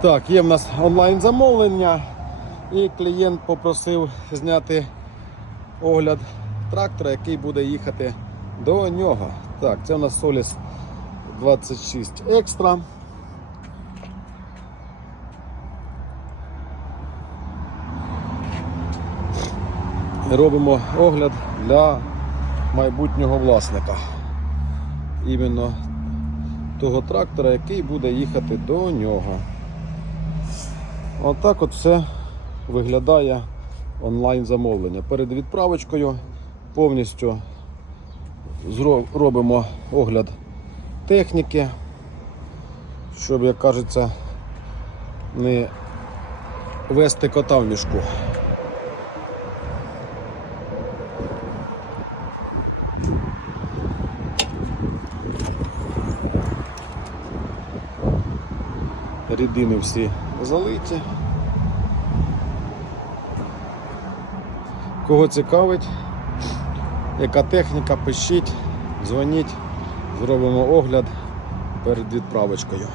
Так, є в нас онлайн замовлення і клієнт попросив зняти огляд трактора, який буде їхати до нього. Так, це у нас Solis 26 Extra. Робимо огляд для майбутнього власника. Іменно того трактора, який буде їхати до нього. Отак от все виглядає онлайн замовлення. Перед відправочкою повністю робимо огляд техніки, щоб, як кажеться, не вести кота в мішку. Рідини всі залиті. Кого цікавить, яка техніка, пишіть, дзвоніть, зробимо огляд перед відправочкою.